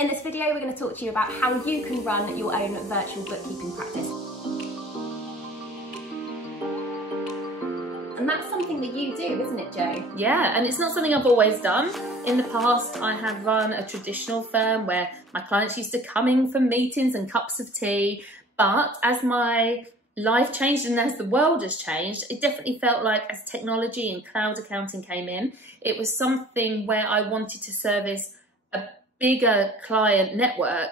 In this video, we're going to talk to you about how you can run your own virtual bookkeeping practice. And that's something that you do, isn't it, Jo? Yeah, and it's not something I've always done. In the past, I have run a traditional firm where my clients used to come in for meetings and cups of tea. But as my life changed and as the world has changed, it definitely felt like as technology and cloud accounting came in, it was something where I wanted to service a bigger client network,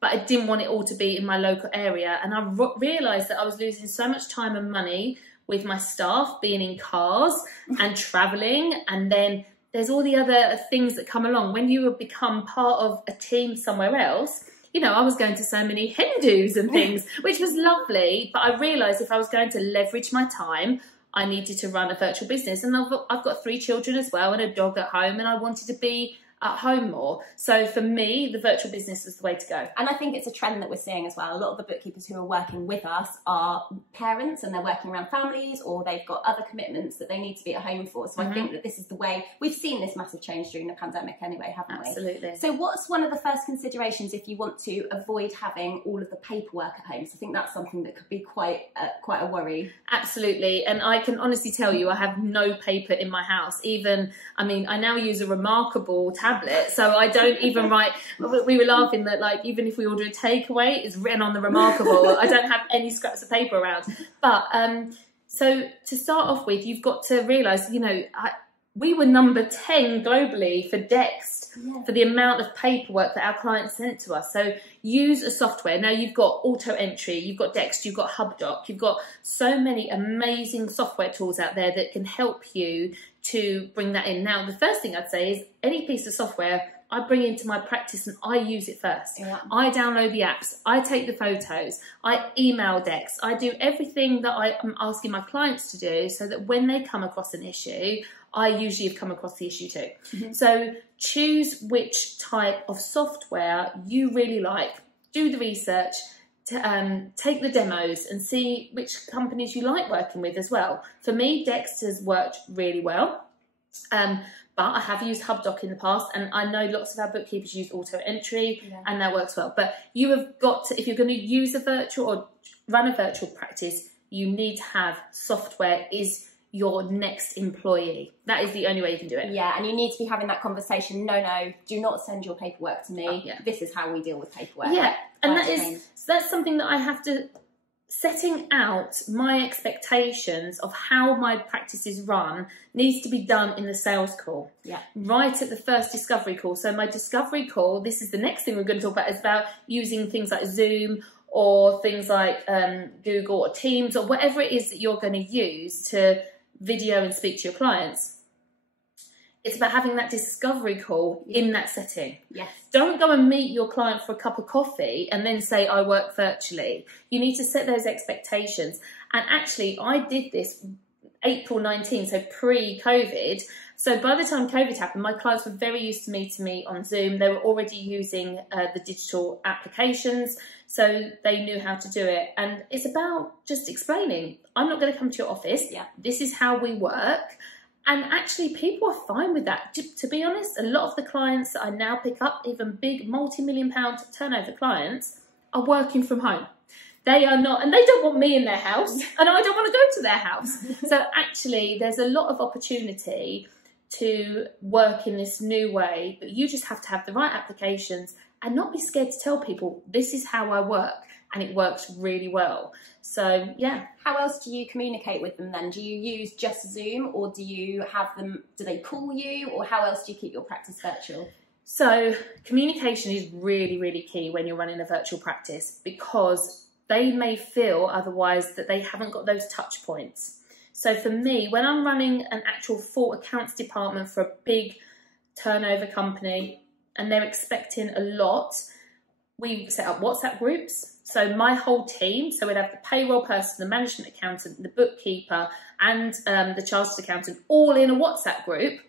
but I didn't want it all to be in my local area. And I realised that I was losing so much time and money with my staff being in cars and travelling, and then there's all the other things that come along. When you become part of a team somewhere else, you know, I was going to so many hen-dos and things, which was lovely, but I realised if I was going to leverage my time, I needed to run a virtual business. And I've got 3 children as well and a dog at home, and I wanted to be at home more. So for me, the virtual business is the way to go. And I think it's a trend that we're seeing as well. A lot of the bookkeepers who are working with us are parents and they're working around families, or they've got other commitments that they need to be at home for. So I think that this is the way, we've seen this massive change during the pandemic anyway, haven't we? Absolutely. So what's one of the first considerations if you want to avoid having all of the paperwork at home? So I think that's something that could be quite a worry. Absolutely. And I can honestly tell you, I have no paper in my house. Even, I mean, I now use a Remarkable tablet, so I don't even write. We were laughing that, like, even if we order a takeaway, it's written on the Remarkable. I don't have any scraps of paper around. But so to start off with, you've got to realise, you know, we were number 10 globally for Dext, for the amount of paperwork that our clients sent to us. So use a software. Now you've got auto entry, you've got Dext, you've got HubDoc, you've got so many amazing software tools out there that can help you to bring that in. Now, the first thing I'd say is any piece of software I bring into my practice and I use it first. Yeah. I download the apps, I take the photos, I email Dext, I do everything that I am asking my clients to do so that when they come across an issue, I usually have come across the issue too. So choose which type of software you really like, do the research, take the demos and see which companies you like working with as well. For me, Dext has worked really well, but I have used HubDoc in the past, and I know lots of our bookkeepers use auto entry, and that works well. But you have got to, if you're going to use a virtual or run a virtual practice, you need to have software is your next employee. That is the only way you can do it. Yeah, and you need to be having that conversation. No, do not send your paperwork to me. This is how we deal with paperwork. Yeah, and that's something that I have to, setting out my expectations of how my practice is run needs to be done in the sales call. Yeah. Right at the first discovery call. So my discovery call, this is the next thing we're going to talk about, is about using things like Zoom or things like Google or Teams or whatever it is that you're going to use to video and speak to your clients. It's about having that discovery call in that setting. Yes. Don't go and meet your client for a cup of coffee and then say, I work virtually. You need to set those expectations. And actually, I did this April 19, so pre-COVID. So by the time COVID happened, my clients were very used to meeting me on Zoom. They were already using the digital applications, so they knew how to do it. And it's about just explaining, I'm not going to come to your office. This is how we work. And actually, people are fine with that. To be honest, a lot of the clients that I now pick up, even big multi-million-pound turnover clients, are working from home. They are not, and they don't want me in their house, and I don't want to go to their house. So actually, there's a lot of opportunity to work in this new way, but you just have to have the right applications and not be scared to tell people, this is how I work, and it works really well. So, yeah. How else do you communicate with them then? Do you use just Zoom, or do you have them, do they call you, or how else do you keep your practice virtual? So communication is really, really key when you're running a virtual practice, because they may feel otherwise that they haven't got those touch points. So for me, when I'm running an actual full accounts department for a big turnover company and they're expecting a lot, we set up WhatsApp groups. So my whole team, so we'd have the payroll person, the management accountant, the bookkeeper, and the chartered accountant, all in a WhatsApp group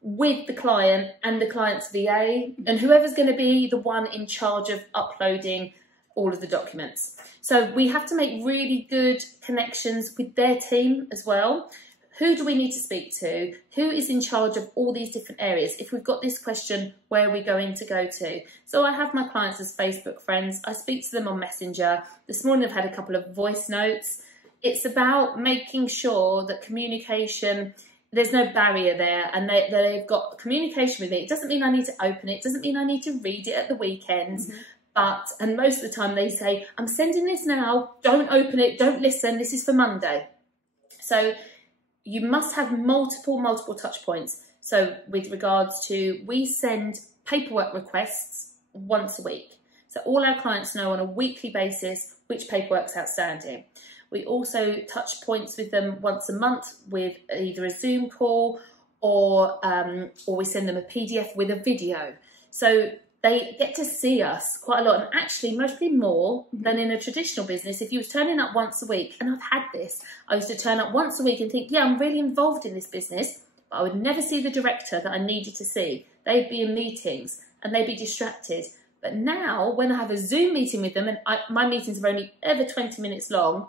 with the client and the client's VA and whoever's going to be the one in charge of uploading all of the documents. So we have to make really good connections with their team as well, who do we need to speak to? Who is in charge of all these different areas? If we've got this question, where are we going to go to? So I have my clients as Facebook friends. I speak to them on Messenger. This morning I've had a couple of voice notes. It's about making sure that communication, there's no barrier there, and they've got communication with me. It doesn't mean I need to open it. It doesn't mean I need to read it at the weekends. But, and most of the time they say, I'm sending this now. Don't open it. Don't listen. This is for Monday. So you must have multiple touch points. So with regards to, we send paperwork requests once a week. So all our clients know on a weekly basis which paperwork's outstanding. We also touch points with them once a month with either a Zoom call or we send them a PDF with a video. So they get to see us quite a lot, and actually mostly more than in a traditional business. If you was turning up once a week, and I've had this, I used to turn up once a week and think, yeah, I'm really involved in this business, but I would never see the director that I needed to see. They'd be in meetings and they'd be distracted. But now when I have a Zoom meeting with them, and my meetings are only ever 20 minutes long,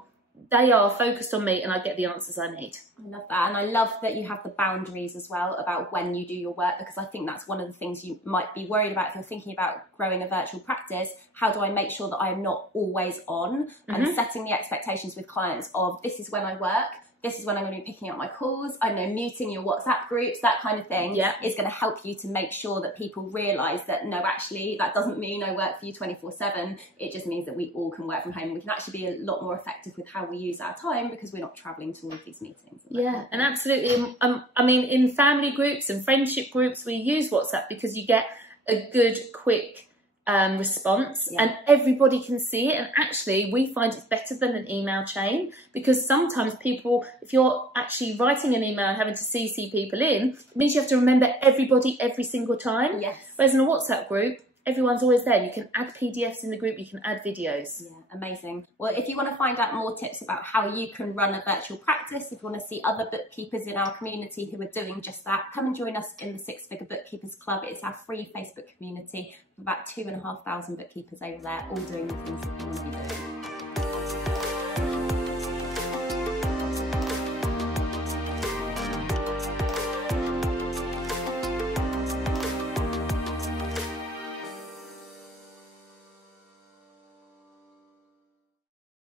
they are focused on me and I get the answers I need. I love that, and I love that you have the boundaries as well about when you do your work, because I think that's one of the things you might be worried about if you're thinking about growing a virtual practice. How do I make sure that I'm not always on? And setting the expectations with clients of, this is when I work, this is when I'm going to be picking up my calls, I know muting your WhatsApp groups, that kind of thing is going to help you to make sure that people realise that, no, actually, that doesn't mean I work for you 24/7. It just means that we all can work from home. We can actually be a lot more effective with how we use our time because we're not travelling to all of these meetings. And absolutely. I mean, in family groups and friendship groups, we use WhatsApp because you get a good, quick response and everybody can see it, and actually we find it's better than an email chain, because sometimes people, if you're actually writing an email and having to CC people in, it means you have to remember everybody every single time. Whereas in a WhatsApp group, everyone's always there. You can add PDFs in the group, you can add videos. Amazing. Well, if you want to find out more tips about how you can run a virtual practice, if you want to see other bookkeepers in our community who are doing just that, come and join us in the Six Figure Bookkeepers Club. It's our free Facebook community of about 2,500 bookkeepers over there, all doing the things that you want to be doing.